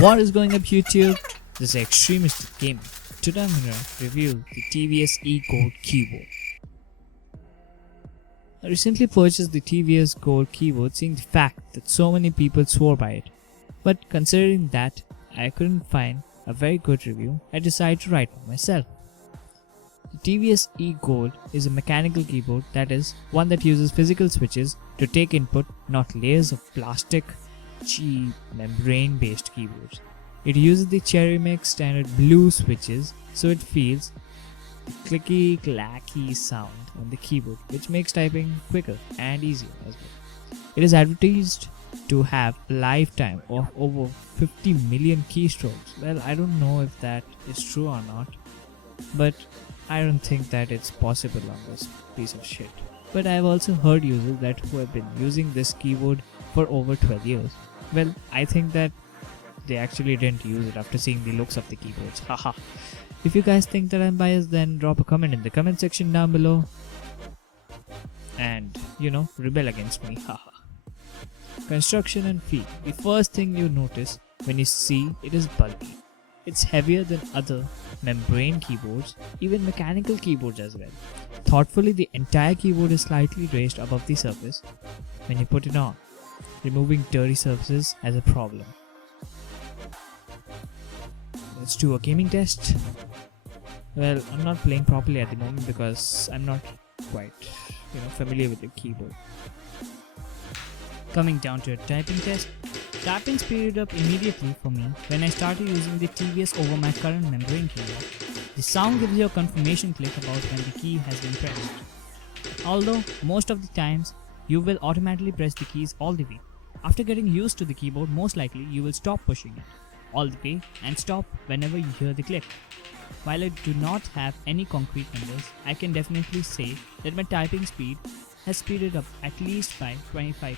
What is going up, YouTube? This is Xtremists Gaming. Today I'm gonna review the TVS E-Gold keyboard. I recently purchased the TVS Gold keyboard, seeing the fact that so many people swore by it. But considering that I couldn't find a very good review, I decided to write one myself. The TVS E-Gold is a mechanical keyboard, that is, one that uses physical switches to take input, not layers of plastic, cheap, membrane-based keyboards. It uses the Xtremists standard blue switches, so it feels the clicky clacky sound on the keyboard, which makes typing quicker and easier as well. It is advertised to have a lifetime of over 50 million keystrokes. Well, I don't know if that is true or not, but I don't think that it's possible on this piece of shit. But I have also heard users who have been using this keyboard for over 12 years. Well, I think that they actually didn't use it after seeing the looks of the keyboards. Haha. If you guys think that I'm biased, then drop a comment in the comment section down below. And, rebel against me. Haha. Construction and feel. The first thing you notice when you see it is bulky. It's heavier than other membrane keyboards, even mechanical keyboards as well. Thoughtfully, the entire keyboard is slightly raised above the surface when you put it on. Removing dirty surfaces as a problem. Let's do a gaming test. Well, I'm not playing properly at the moment because I'm not quite, familiar with the keyboard. Coming down to a typing test. Typing speeded up immediately for me when I started using the TVS over my current membrane keyboard. The sound gives you a confirmation click about when the key has been pressed. Although most of the times you will automatically press the keys all the way. After getting used to the keyboard, most likely you will stop pushing it all the way and stop whenever you hear the click. While I do not have any concrete numbers, I can definitely say that my typing speed has speeded up at least by 25%.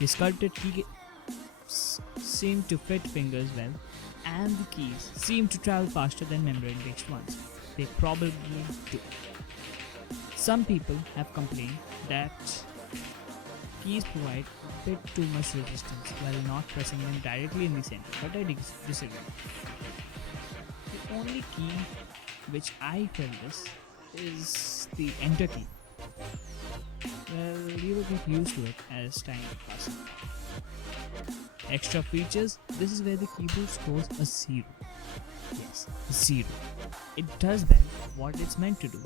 The sculpted keys seem to fit fingers well, and the keys seem to travel faster than membrane-based ones. They probably do. Some people have complained that keys provide a bit too much resistance while not pressing them directly in the center, but I disagree. The only key which I feel this is the enter key. Well, you will get used to it as time passes. Extra features, this is where the keyboard scores a 0. Yes, 0. It does then what it's meant to do.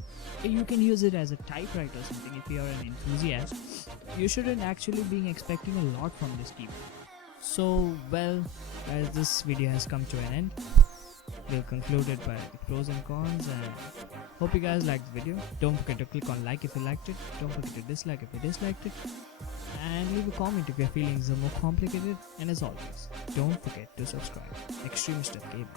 You can use it as a typewriter or something if you are an enthusiast. You shouldn't actually be expecting a lot from this keyboard. So, well, as this video has come to an end, we'll conclude it by the pros and cons, and hope you guys liked the video. Don't forget to click on like if you liked it. Don't forget to dislike if you disliked it. And leave a comment if your feelings are more complicated. And as always, don't forget to subscribe. Xtremists Gaming.